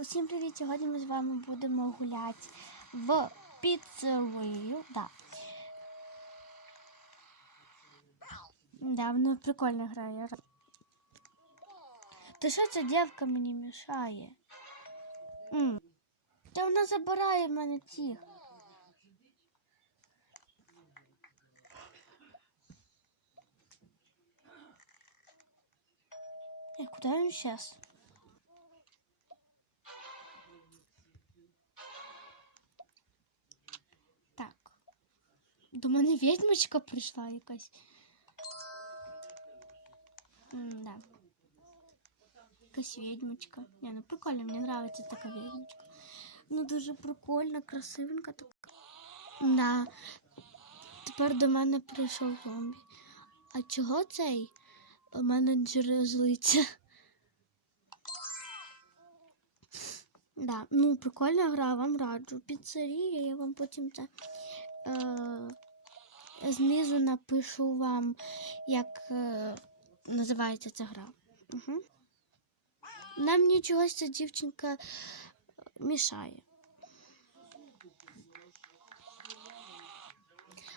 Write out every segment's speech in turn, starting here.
Усім привіт! Сьогодні ми з вами будемо гуляти в піцерію. Да. Да, вона прикольно грає. Та що ця дівка мені мішає? М. Та вона забирає в мене цих. Э, куда он мене відьмочка прийшла якась. М, да. Якась відьмочка. Не, ну прикольно, мені нравиться така відьмочка. Ну дуже прикольна, красивенька така. Да. Тепер до мене прийшов зомбі. А чого цей менеджер злиться? Да, ну прикольна гра, вам раджу. Піцерія, я вам потім це е, знизу напишу вам, як е, називається ця гра. Угу. Нам нічого ця дівчинка мішає.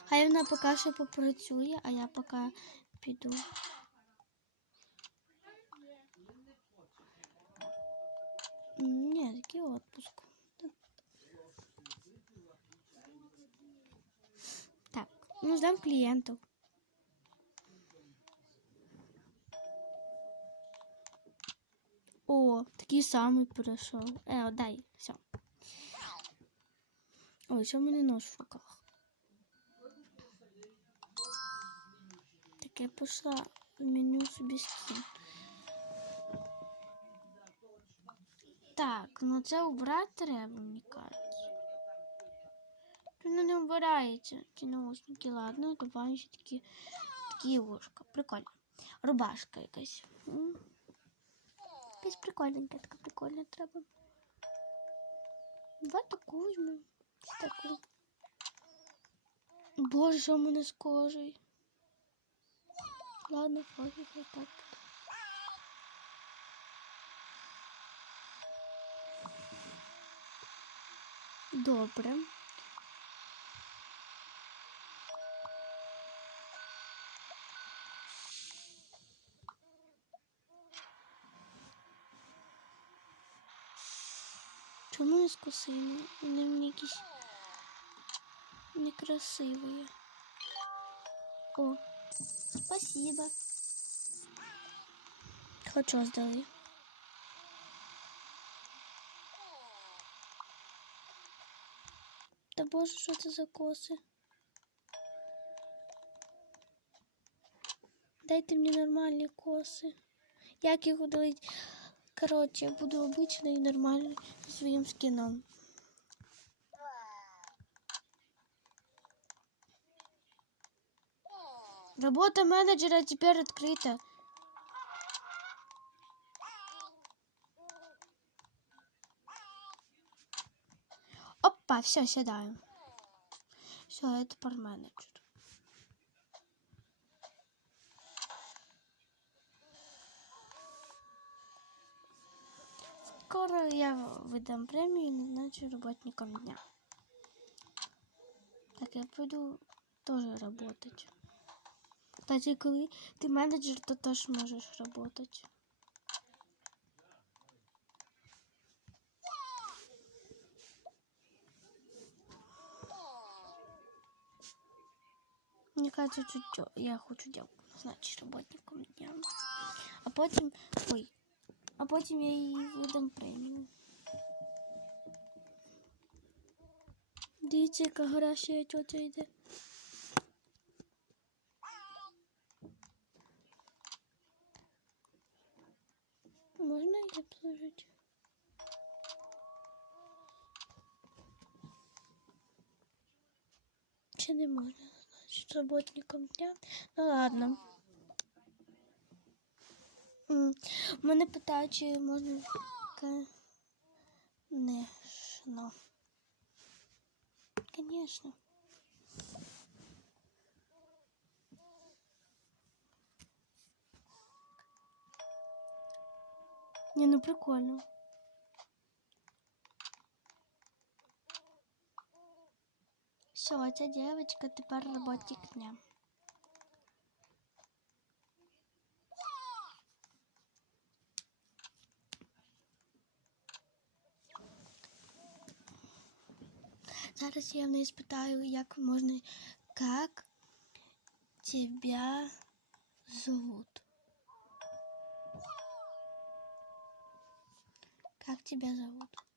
Хай вона поки що попрацює, а я поки піду. Ні, такий отпуск. Так, ну ждем клиентов. О, такий самий прийшов. Е, дай, все. Ой, що в мене нож в руках. Так я пішла в меню собі скін. Так, ну це убрати треба, мені кажуть. Воно не вбирається. Ці наушники, ладно, добавимо ще такі, такі ушка. Прикольно. Рубашка якась. Якась прикольненька, така прикольна треба. Давай таку візьмемо. Чи таку. Боже, що в мене з кожею. Ладно, пофіг, хай так. Добре. Чому не скусили? Вони мені якісь некрасиві. О, спасибо. Хочу здали. Та боже, що це за коси? Дайте мені нормальні коси. Як їх удалить? Коротше, я буду обичною і нормальною зі своїм скіном. Работа менеджера теперь открыта. Опа, все, сідаю. Все, я тепер менеджер. Скоро я видам премію і назначу работником дня. Так, я пойду тоже работать. Кстати, коли ти менеджер, то теж можеш работать. Мне кажется, чуть чуть я хочу дівку, значить работником дня. А потім. Ой. А потім я їй видам премію. Дивіться, яка горяща тетя йде. Можна її обслужити? Чи не можна? Значить, работником дня. Ну ладно. Мене питають, чи можна Конечно. Конечно. Не, ну прикольно. Все, ця девочка тепер роботик дня. Зараз я в неї спитаю, як можна, тебя зовут? Как тебя зовут?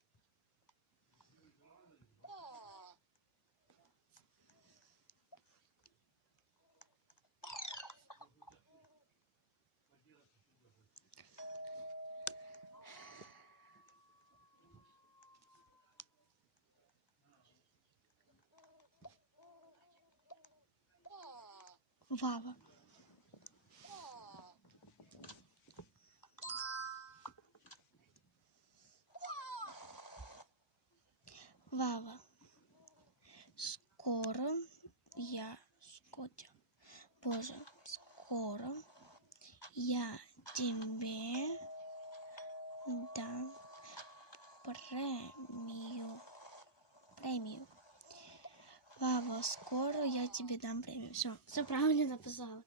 Вава. Вава. Скоро я скотя. Боже, скоро я тебе дам премию. Премию. Вава, скоро я тебе дам премию. Все, все правильно написала.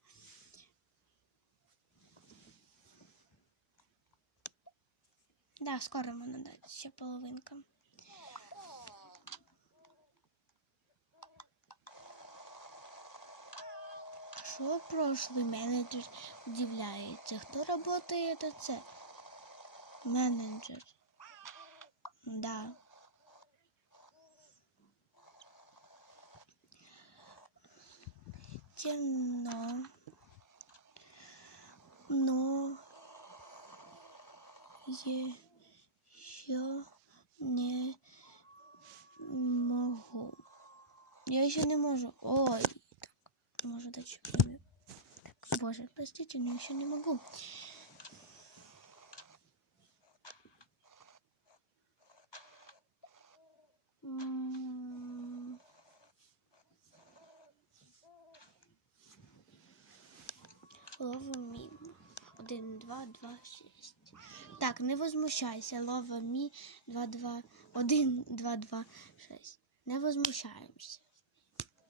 Да, скоро мене дать ще половинка. Що прошлий менеджер удивляється? Хто працює, то? Менеджер. Да. Темно, но еще не могу. Я еще не могу. Ой, так, может. Так, боже, простите, но еще не могу. 1, 2, 2, 6. Так, не возмущайся, лова мі 2, 2, 1, 2, 2, 6. Не возмущаємося.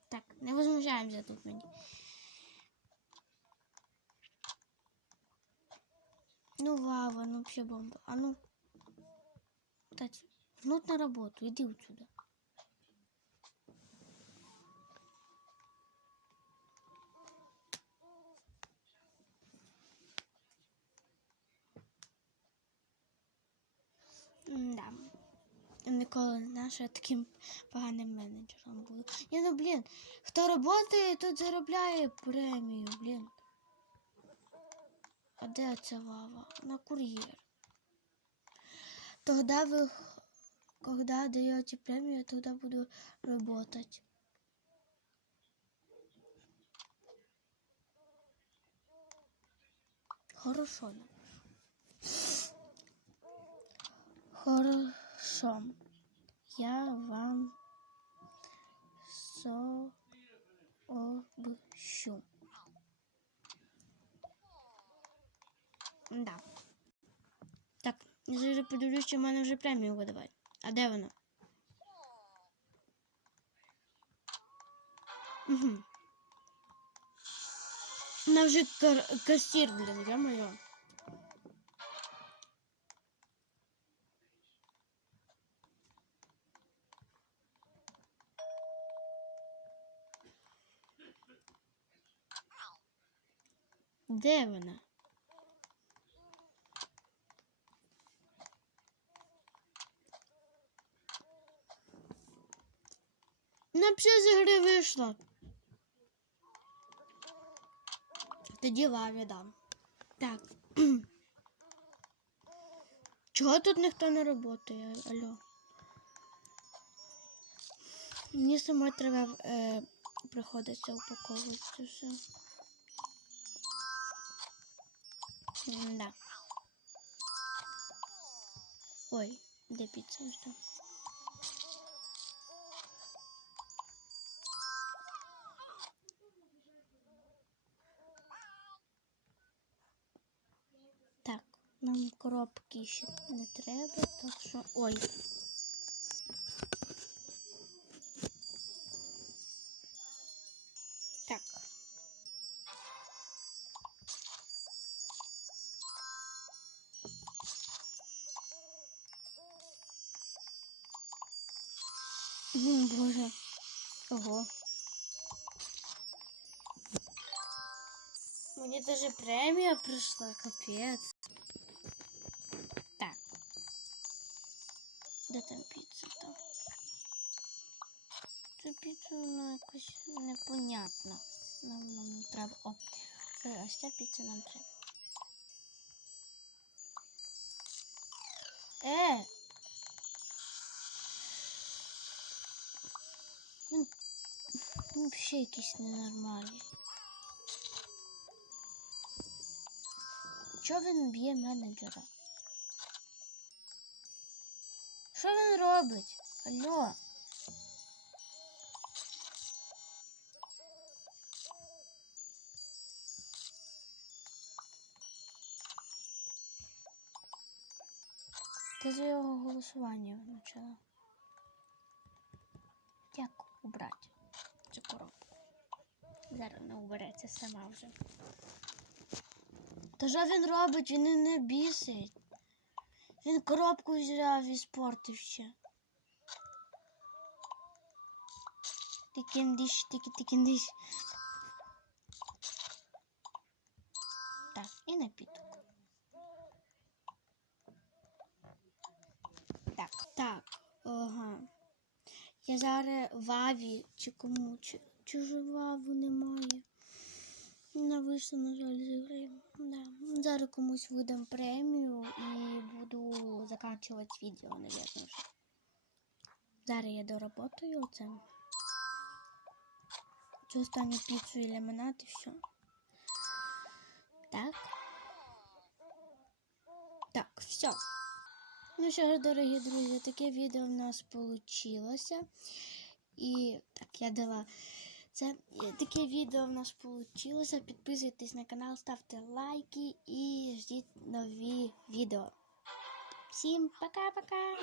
Так, не возмущаємося тут мені. Ну, лава, ну вообще бомба. А ну. Кстати, внут на работу, иди отсюда. Що я таким поганим менеджером буду. Ні, ну блін, хто працює, тут заробляє премію, блін. А де ця вава? На кур'єр. Тогда вы, когда даете премию, я тогда буду работать. Хорошо. Хорошо. Я вам сообщу. Да. Так, я вже подивлюсь, що в мене вже премію видавати. А де вона? Угу. Вона вже кар- касір, блін, я моя. Де вона? Вона ще з гри вийшла. Тоді лаві дам. Так. Чого тут ніхто не працює? Алло. Мені самой треба е, приходиться упаковувати все. Да. Ой, де пицца? Что? Так, нам коробки ще не треба, так що. Ой. Боже. Ого. Мені даже премія прийшла, капець. Так. Де там піца там? Цю піцу ну, якось непонятно. Нам, нам не треба. О, е, ось ця піца нам треба. Е! Він, він ще якийсь ненормальний. Чого він б'є менеджера? Що він робить? Алло? Ти за його голосування почала. Як убрати цю коробку? Зараз не убереться сама вже. Та що він робить? Він не бісить. Він коробку взяв і спортив ще. Тикіндиш, тики тикіндиш. Так, і напіток. Так, так, ага. Я зараз Ваві чи кому, чи, чи же Ваву немає. Не вийшло, на жаль, з ігри. Да. Зараз комусь видам премію і буду заканчувати відео, вже. Зараз я доработаю це. Цю останню піцу і лимонад і все. Так. Так, все. Ну що ж, дорогі друзі, таке відео в нас вийшло. І так, я дала це таке відео в нас вийшло. Підписуйтесь на канал, ставте лайки і ждіть нові відео. Всім пока-пока!